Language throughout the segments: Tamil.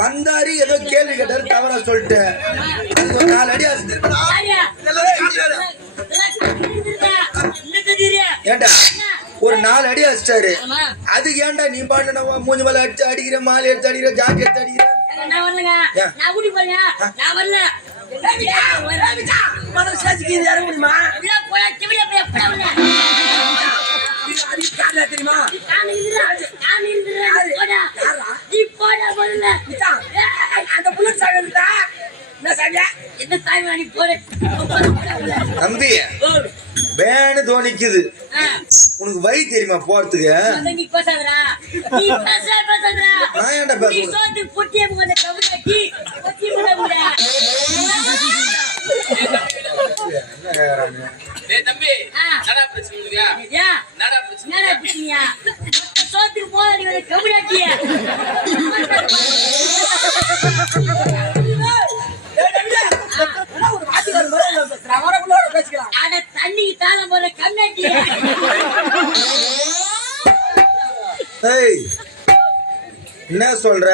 வந்தாரு ஏதோ கேள்வி கேட்டாரு தவறா சொல்லிட்டு 4 அடி ஏண்டா ஒரு 4 அடி அடிச்சிட்டாரு. அதுக்கு ஏன்டா நீ பாட்டு மூஞ்சி மேல அடிச்சு அடிக்கிற, மாலை எடுத்து அடிக்கிற, ஜாக்கெட் எடுத்து அடிக்கிற? தெரியுமா தம்பி வேணு தோணிக்குது. உனக்கு வழி தெரியுமா போறதுக்கு? என்ன சொல்ற?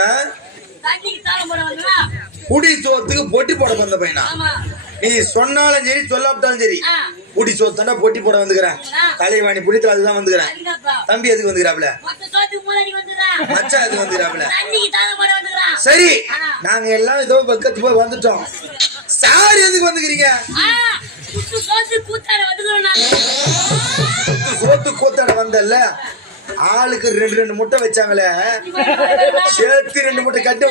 குடி சோத்துக்கு பொட்டி போட வந்த பையனா? நீ சொன்னாலும் சரி சொல்லாவிட்டாலும் சரி ஊட்டி சோத்தாண்டா போட்டி போட வந்துக்கிறேன். கலைவாணி புடித்துல அதுதான் வந்துக்கிறேன். தம்பி எதுக்கு வந்துக்கிறாப்ல? மச்சான் எதுக்கு வந்துக்கிறாப்ல? சரி நாங்க எல்லாம் ஏதோ பக்கத்து போய் வந்துட்டோம். சார் எதுக்கு வந்துக்கிறீங்க? சோத்து கூத்தாட வந்தல்ல, ஆளுக்கு 2 முட்டை வச்சாங்களே, சேர்த்து 2 முட்டை கட்டு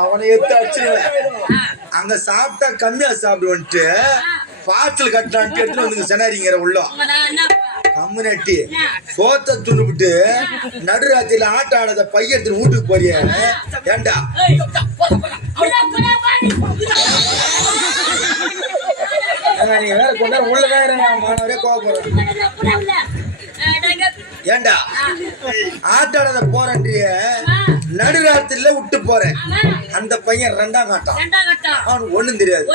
அவனை எடுத்து அடிச்சிருவேன். அங்க சாப்பிட்டா கம்மியா சாப்பிடுவன்ட்டு பார்சல் கட்டலான்ட்டு எடுத்துட்டு வந்து செனாரிங்கிற உள்ள கம்முனட்டி சோத்த துணுபிட்டு நடுராத்திரில ஆட்ட ஆடாத பைய எடுத்து வீட்டுக்கு போறிய ஏண்டா? நீங்க வேற கொண்டா உள்ள வேற மாணவரே கோபப்படுறேன். ஏண்டா ஆட்டாடத போறன்றிய நடுராத்திரில விட்டு போறேன். அந்த பையன் 2ஆம் காட்டம், அவனுக்கு ஒண்ணும் தெரியாது,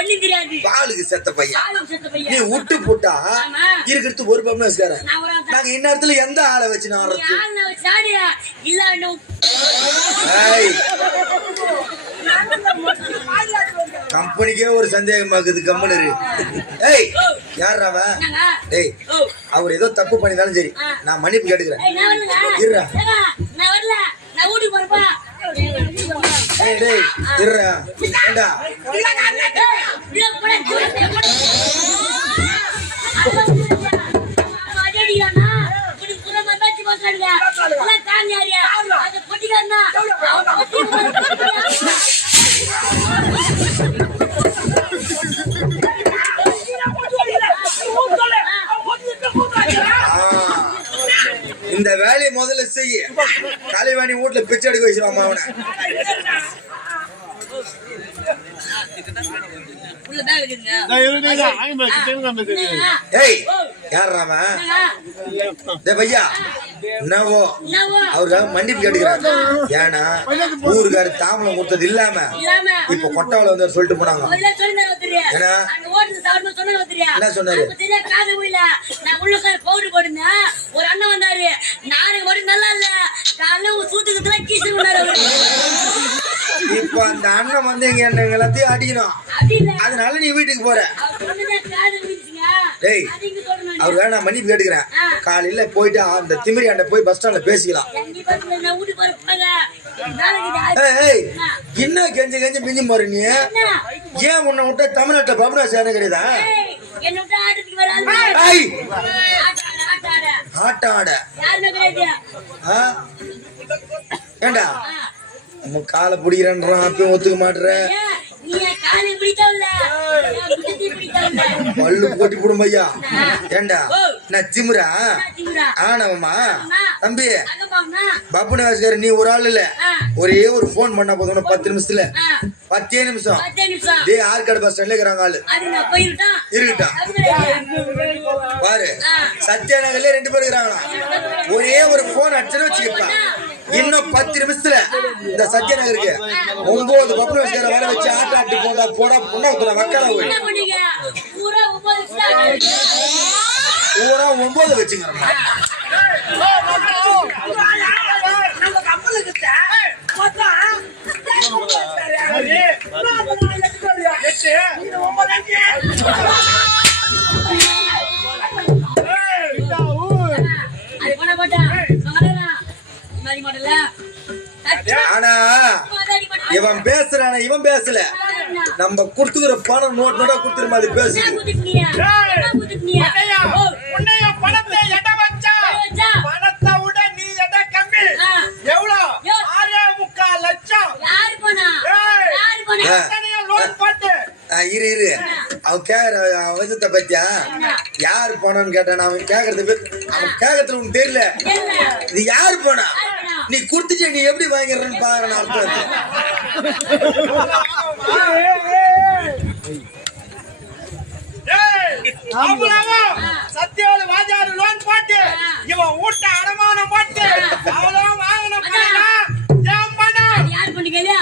பாலுக்கு செத்த பையன். நீ விட்டு போட்டா இருக்கிறது ஒரு பம்னு வச்சுக்கார. நாங்க இந்நேரத்துல எந்த ஆளை வச்சு நான் கம்பெனிக்கே ஒரு சந்தேகமாக்குது. கம்பெனி ஏய் யார் அவன்? டேய் அவர் ஏதோ தப்பு பண்ணினாலும் சரி நான் மன்னிப்பு கேட்டுக்கிறேன். இருடா டேய் இருடா ஏண்டா இந்த வேலையை முதல்ல செய்ய. கலைவாணி வீட்டுல பிச்சை எடுக்க வச்சிருவாமா அவனை. அவருக்காக மன்னிப்பு கேட்டுக்கிறாங்க. ஏன்னா ஊருக்காரு தாமலம் கொடுத்தது இல்லாம இப்ப கொட்டாவில வந்து சொல்லிட்டு போனாங்க. என்ன சொன்னாரு? ஒரு அண்ணன் வந்தாரு, நாளைக்கு மட்டும் நல்லா இல்ல இப்ப அந்த அண்ணன் வந்து இங்க என்ன எல்லாத்தையும் அடிக்கணும். அதனால நீ வீட்டுக்கு போற. டேய் அவர் வேணா மன்னிப்பு கேட்டுக்கிறேன். காலையில போயிட்டு அந்த திமிரி அண்ட போய் பஸ் ஸ்டாண்ட்ல பேசிக்கலாம். என்ன கெஞ்ச கெஞ்ச பிஞ்சு போற நீ? ஏன் உன்னை விட்டா தமிழ்நாட்டுல பப்னா சேன கிடையாதா? ஆட்ட ஆட ஏண்டா காலை பிடிக்கிறேன்றான், அப்பயும் ஒத்துக்க மாட்டுற. பல்லு போட்டி போடும் ஐயா. ஏண்டா நான் திமுறா ஆனவமா? தம்பி பப்புனு வாசிக்காரு நீ ஒரு ஆள் இல்ல, ஒரே ஒரு போன் பண்ணா போதும் 10 நிமிஷத்துல 10 நிமிஷம் ஆற்காடு பஸ் ஸ்டாண்ட்ல இருக்கிறாங்க ஆளு இருக்கட்டா பாரு. சத்யா நகர்ல 2 பேர் இருக்கிறாங்களா, ஒரே ஒரு போன் அடிச்சுன்னு வச்சுக்கப்பா. இன்னும் 10 நிமிஷத்துல இந்த சத்யா நகருக்கு 9 பப்புனு வாசிக்கார வர வச்சு ஆட்டாட்டி போடா போடா பொண்ணா மக்களா போய் பூரா 9 வச்சுங்க. ஆனா இவன் பேசுறான இவன் பேசல. நம்ம குடுத்துக்கிற பணம் நோட் நோட்டா குடுத்துருமா அது பேசு. பணத்தை எட வச்சா பணத்தை விட நீ எட கம்மி. எவ்வளவு? 6.25 லட்சம். இரு அவன் கேக்குற அவசத்தை பத்தியா யாரு போனான்னு கேட்டான். அவன் கேக்குறது அவன் கேக்குறதுல உனக்கு தெரியல இது யாரு போனா. நீ குடுத்துட்டு நீ எப்படி வாங்கிடுறன்னு பாக்குறேன் அர்த்தம். சத்தியோட வாஜாரு லோன் போட்டு இவன் ஊட்ட அடமானம் போட்டு அவ்வளோ வாங்கின பணம் யார் பண்ணிக்கலையா?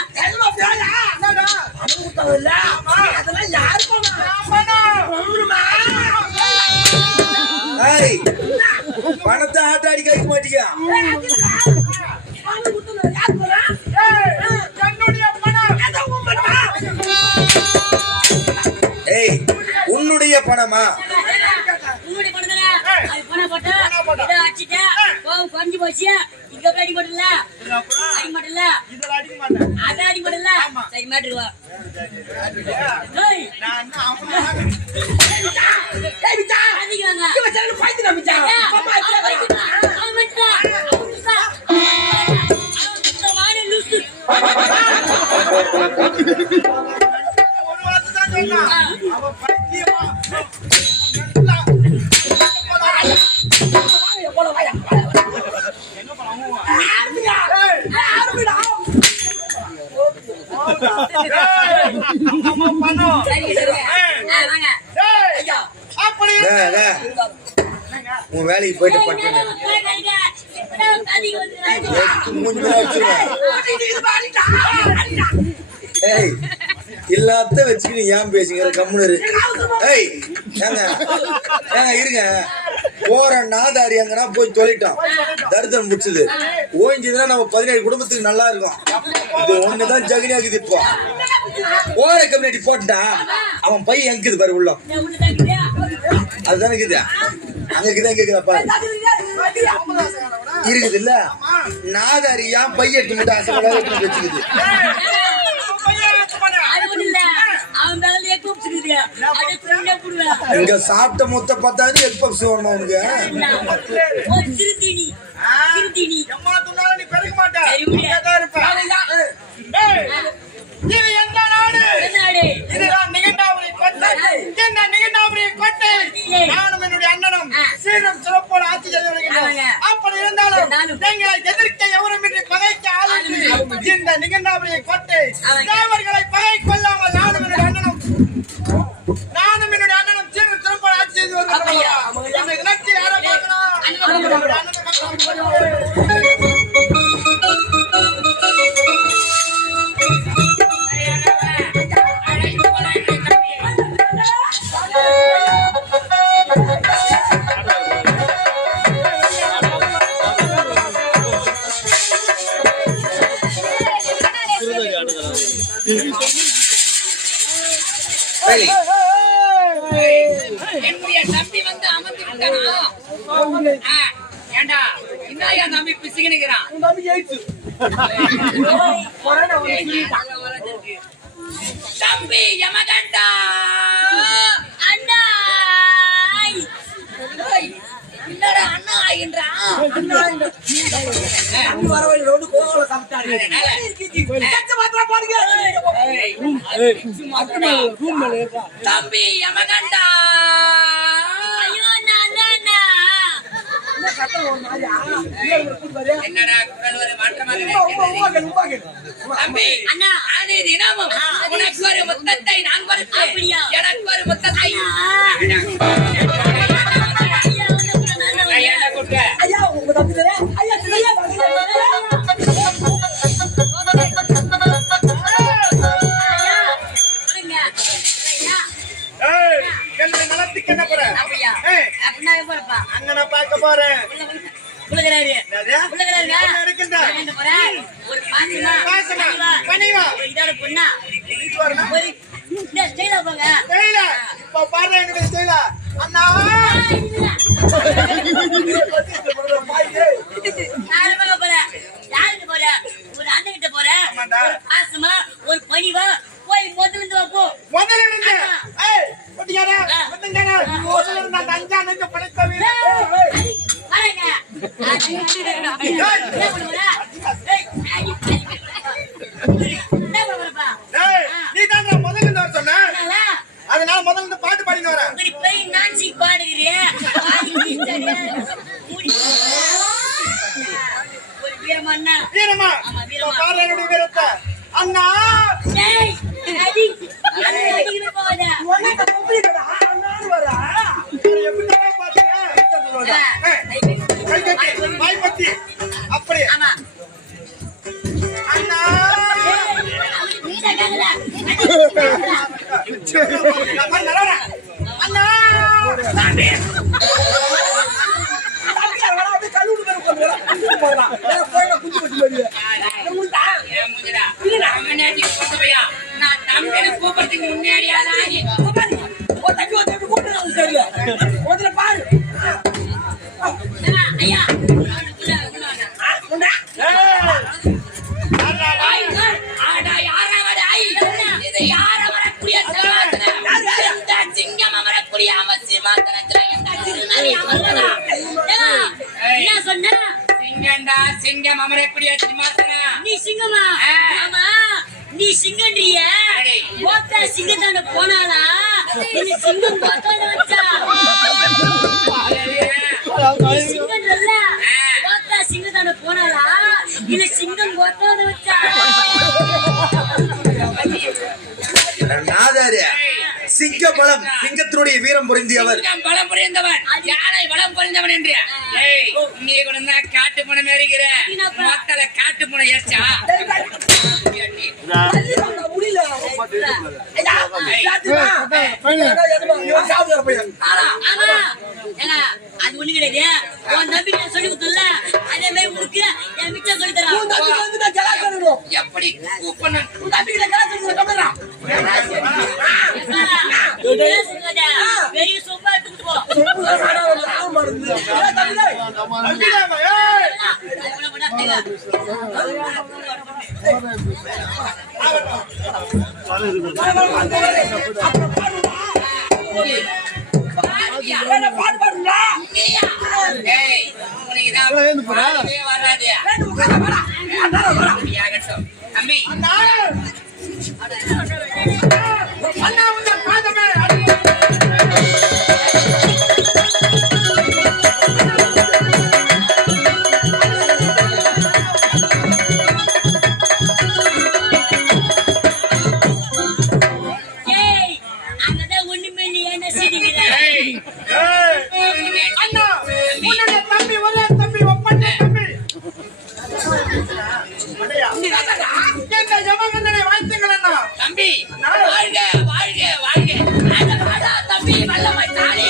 பணத்தை ஆட்டாடி கைக்க மாட்டியா? உன்னுடைய பணமா? இதை அடிச்சுட்டா கோவம் குறைஞ்சு போச்சு. இங்க போய் அடி போடல அடி மாட்டல அதான் அடி போடல. சரி மாட்டுக்கு வா. ஏய் உன் வேலைக்கு போயிட்டு பட்டு எல்லாத்த வச்சுக்கிட்டு ஏன் பேசுங்கிற கம்முனரு. ஏய் ஏங்க ஏங்க இருங்க. போற நாதாரி அங்கன்னா போய் தொலைட்டோம். தரித்திரம் முடிச்சது ஓய்ஞ்சதுன்னா நம்ம 17 குடும்பத்துக்கு நல்லா இருக்கும். இது ஒண்ணுதான் ஜகினி ஆகுது. இப்போ போற கம்யூனிட்டி போட்டா அவன் பையன் எங்குது பாரு உள்ள. அதுதானே இருக்குது. அங்க இருக்குதா கேக்குதா பாரு இருக்குது இல்ல. நாதாரி ஏன் பையன் எடுத்து மட்டும் ஆசை வச்சுக்குது. இங்க சாப்பிட்ட மொத்த 10,000 எக் பப்ஸ் வேணுமா உனக்கு? நானும் என்னுடைய அண்ணனும் சீரும் சிறப்போடு ஆட்சி செய்து வருகிறோம். அப்படி இருந்தாலும் எங்களை எதிர்க்க எவரும் இன்றி பகைக்க ஆளுநர் இந்த நிகண்டாபுரிய கோட்டை தேவர்களை பகை கொள்ளாமல் நானும் என்னுடைய அண்ணனும் சீரும் சிறப்போடு ஆட்சி செய்து வருகிறோம். இந்த நிகழ்ச்சி யாரை பார்க்கணும்? என்னுடைய தம்பி வந்து அமர்ந்து விட்டானா? ஏண்டா என்ன என் தம்பி பிசுகினுக்கிறான்? தம்பி யமகண்டா அண்ணா என்னடா அண்ணா என்றா? தம்பி யமகண்டா என்னடா குரல் ஒரு மாற்றமாக தம்பி அண்ணா ஆனே தினமும் உனக்கு ஒரு முத்தத்தை நான் கொடுத்தேன். எனக்கு ஒரு முத்தத்தை ஐயா உங்க தம்பி ஐயா அண்ணனை பார்க்க போறேன். இப்ப பாரு அண்ணா ஒரு அண்ணன் போற பாசமா ஒரு பணிவா போய் முதலிருந்து போ. முதலிருந்து அதனால முதல்ல பாட்டு பாடிட்டு வரேன். வீரமா பாருடைய வீரத்தை அண்ணா வாய்ப்பத்தி அப்படி அண்ணா முன்னாடியா ஆடா யாராவது இது யார வரக்கூடிய இந்த சிங்கம் அமரக்கூடிய சிம்மாசனத்துல எந்த சிறுநரி அமர்வதா? என்ன சொன்ன? சிங்கம்டா, சிங்கம் அமரக்கூடிய சிம்மாசனம். நீ சிங்கமா? ஆமா, நீ சிங்கன்றிய ஓத்த சிங்கத்தான போனாலா நீ சிங்கம் போத்தான வச்சா? நீ சிங்கன்றல்ல ஓத்த சிங்கத்தான போனாலா இல்ல சிங்கம் போத்தான வச்சா? நாதாரியா சிங்க பலம், சிங்கத்தினுடைய வீரம் பொருந்தியவர். பலம் புரிந்தவன், யானை பலம் புரிந்தவன் என்று நீ கூட காட்டு பணம் ஏறிக்கிற மக்களை காட்டு பணம் ஏற்சா அது ஒண்ணு கிடையாது. உன் தம்பிக்கு சொல்லி கொடுத்தல அதே மாதிரி உனக்கு என் மிச்சம் சொல்லி தரேன். எப்படி கூப்பணும் பெரிய சொம்பா எடுத்துட்டு போ. தம்பி தம்பி வாழ்க வாழ்க வாழ்க தம்பி வல்லமை தானே.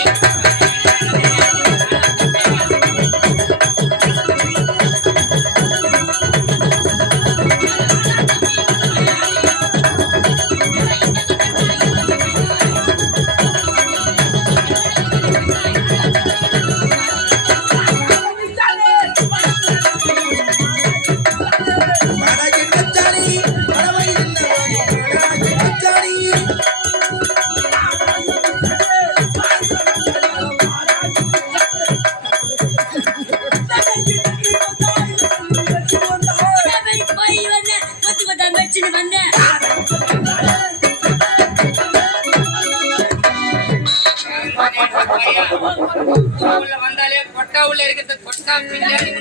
வந்தாலே கொட்டா உள்ள இருக்கிறது கொட்டா பின்னாடி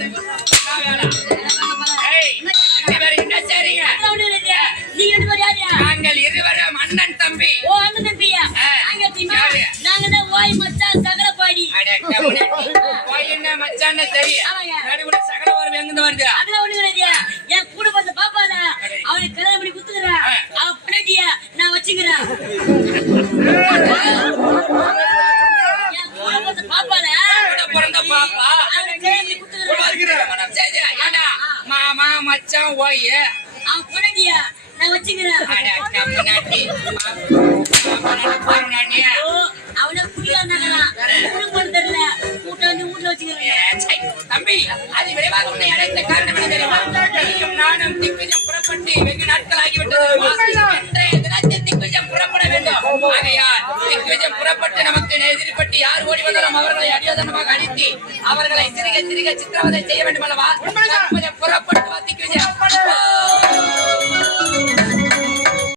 நாங்கள் இருவரும் அண்ணன் தம்பி. ஓ அண்ணன் தம்பியா? நாங்க தான் ஓய் மச்சான் சகல பாடி. ஓய் என்ன மச்சான் சரி, நடுவுல சகல வரும் எங்க வருது? அதெல்லாம் ஒண்ணு கிடையாது. என் கூட வந்து பாப்பால அவனுக்கு கல்யாணம் பண்ணி குத்துக்கிறேன். அவன் பண்ணட்டியா நான் வச்சுக்கிறேன். பாப்பால பிறந்த பாப்பா மாமா மச்சான் ஓய் அவன் பண்ணட்டியா நான் வச்சுக்கிறேன். அவனை புரியாதாங்களா தெரியல கூட்ட வந்து வீட்டுல வச்சுக்கிறேன். தம்பி அது விரைவாக உன்னை அழைத்த காரணம் என்ன தெரியுமா? நீயும் நானும் திக்விஜயம் புறப்பட்டு வெகு நாட்கள் ஆகிவிட்டது. இன்றைய தினத்தில் திக்விஜயம் புறப்பட வேண்டும். ஆகையால் திக்விஜயம் புறப்பட்டு நமக்கு எதிர்பட்டு யார் ஓடி வந்தாலும் அவர்களை அடியோதனமாக அழித்து அவர்களை சிறுக சிறுக சித்திரவதை செய்ய வேண்டும் அல்லவா? புறப்பட்டு வா திக்விஜயம்.